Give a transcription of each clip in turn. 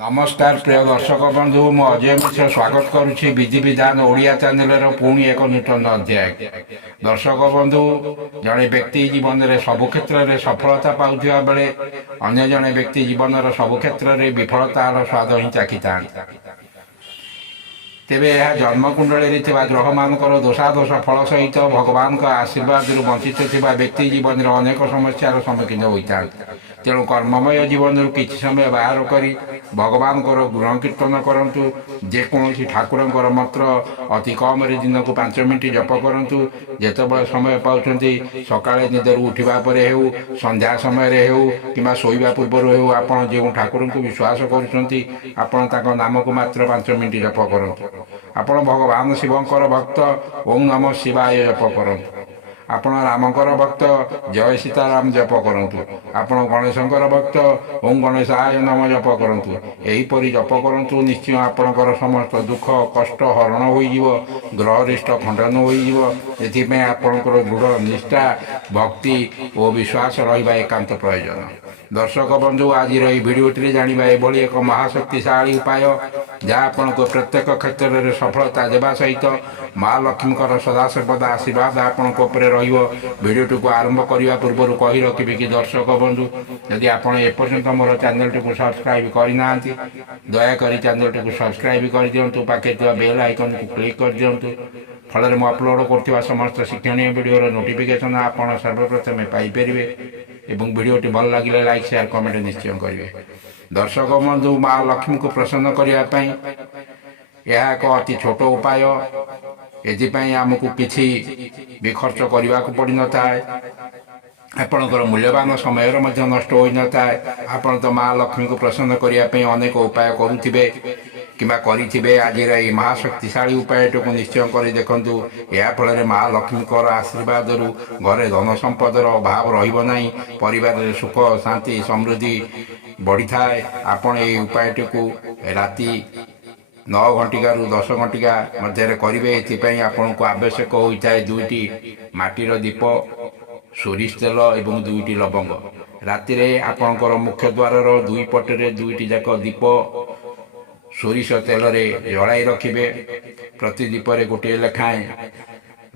नमस्कार प्रिय दर्शक बंधु मु अजय मिश्र स्वागत करुच्ची विधि विधान ओडिया चैनल पुणी एक नूतन अध्याय। दर्शक बंधु जड़े व्यक्ति जीवन में सबु क्षेत्र में सफलता पाउथिबा बेले अन्य जड़े व्यक्ति जीवन सबु क्षेत्र में विफलतार स्वाद ही चाखी था। तेबे यह जन्मकुंडली ग्रह मानकर दोषादोष फल सहित भगवान आशीर्वाद वंचित थिबा व्यक्ति जीवन में अनेक समस्यार सम्मुखीन होता। तेणु कर्ममय जीवन किसी समय बाहर करी भगवान गुण कीर्तन करंतु। जेकोसी ठाकुर मंत्र अति कम दिन को 5 मिनट जप करंतु। जेतेबेले समय पाउछंती सकाळे निदर उठिबा परे हेउ, संध्या समय हेउ किंबा शोइबा पूर्व हेउ, आपण जे ठाकुर को विश्वास करुछंती आपण ताको नाम को मात्र 5 मिनट जप करंतु। आपण भगवान शिवंकर भक्त ओम नमः शिवाय जप करंतु। आपण रामकर भक्त जय सीताराम जप करंतु। आपण गणेशंकर भक्त ओम गणेशाय नम जप करंतु। एहीपरि जप करंतु, निश्चय आपणकर समस्त दुख कष्ट हरण होइजिव, ग्रहरिष्ट खंडन होइजिव। एथिपे आपणकर दृढ़ निष्ठा भक्ति और विश्वास रहिबा एकांत प्रयोजन। दर्शक बंधु आज भिडियोटी जाना एभली एक महाशक्तिशाली उपाय जहाँ आपण को प्रत्येक क्षेत्र में सफलता देवा सहित माँ लक्ष्मी सदासर्वदा आशीर्वाद आपण भिडियोटी को आरंभ करने पूर्व कही रखी कि दर्शक बंधु यदि आपण एपर्यंत मोर चैनल टी सब्सक्राइब करना दयाकोरी चैनल टी सब्सक्राइब कर दिंतु। पाखे बेल आइकन को क्लिक कर दिंतु। फल में अपलोड कर समस्त शिक्षणीय वीडियो नोटिफिकेशन आपण सर्वप्रथम पाइपर एवं भिडियोटी भल लगे लाइक शेयर कमेंट निश्चय करेंगे। दर्शक बंधु माँ लक्ष्मी को प्रसन्न करने यह एक अति छोट उपाय। एपाई आमको किसी भी खर्च करने को पड़ न था। आपणकर मूल्यवान समय नष्ट हो न था। आपण तो माँ लक्ष्मी को प्रसन्न करने अनेक उपाय करुवे किंबा करें। आज ये महाशक्तिशाली उपायटी को निश्चय कर देखु। या फल माँ लक्ष्मी आशीर्वाद घरे धन संपदर अभाव रहा, परिवार सुख शांति समृद्धि बढ़ी थाए। आपण ये उपायटी को राति 9 घंटिका रु 10 घंटिका मध्य करेंगे। ये आपण को आवश्यक होता है 2टी माटीर दीप, सोरिष तेल और 2टी लवंग। राति आपणकर मुख्य द्वार 2 पटे 2टी जाक दीप सोरिष तेल जलाई रखिए। प्रति दीपरे गोटे लेखाएं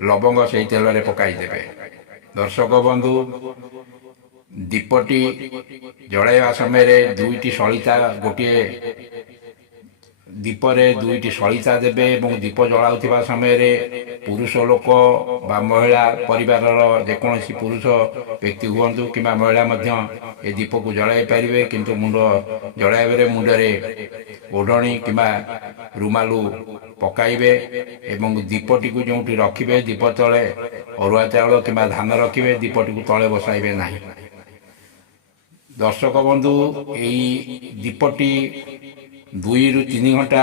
लवंग से तेल पकईदे। दर्शक बंधु दीपटी जलाइवा समय 2टी सलिता गोटे दीपरे 2टी सलिता देवे। दीप जलाउथिबा समय पुरुष लोक बा महिला परिवार जेकोसी पुरुष व्यक्ति हुंतु कि महिला ए दीप को जलाई पारे। किंतु मुंड जलाइबे मुंडरे ओढ़णी कि रुमालू पकाइबे एवं दीपटी को जो रखिए दीप तले अरुआ चाउल कि धान रखिए, दीपटी को तले बसाइबे नहीं। दर्शक बंधु यही दीपटी 2 ରୁ 3 घंटा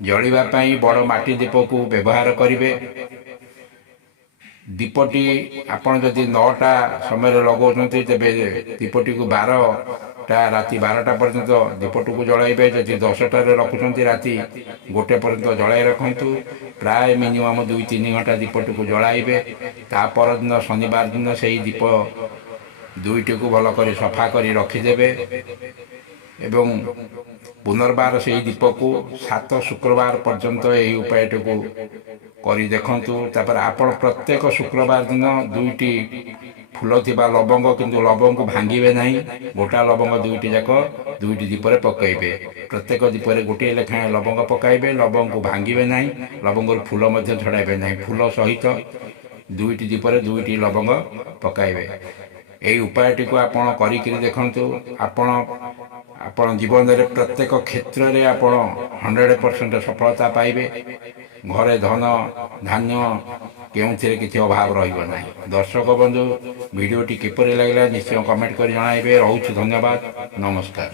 जलिबाई बड़ माटी दीप को व्यवहार करेंगे। दीपटी आपण जदि 9टा समय लगाउछंती तेबे दीपटी को 12टा राति 12टा पर्यंत दीपटी को जलाइबे। जदि 10टारे रखुछंती राति 1 पर्यंत जलाई रखंतु। प्राय मिनिमम 2-3 घंटा दीपटी को जलाइबे। ता पर दिन शनिवार दिन से ही दीप 2टी को भल कर सफा कर रखिदेवे एवं पुनर्बार से दीप को 7 शुक्रवार पर्यंत यही उपायटी को करी देखंतु। तापर आपण प्रत्येक शुक्रवार दिन 2टी फूल थिबा लवंग, किंतु लवंग को भांगिबे नहीं। गोटा लवंग 2टी जाक 2टी दीपरे पकाइबे। प्रत्येक दीपरे गोटे लेखाएं लवंग पकाइबे। लवंग को भांगिबे नहीं, लवंग फूल मध्य छड़ाइबे नहीं। फूल सहित 2टी दीपरे 2टी लवंग पकाइबे। यही उपायटी को आपण करी देखंतु। आपण जीवन में प्रत्येक क्षेत्र में आपण 100% सफलता पाइबे। घरे धन धान्य के किसी अभाव रहा। दर्शक बंधु भिडियोटी किपरि लगला निश्चय कमेंट कर जणाइबे। रहूछु धन्यवाद, नमस्कार।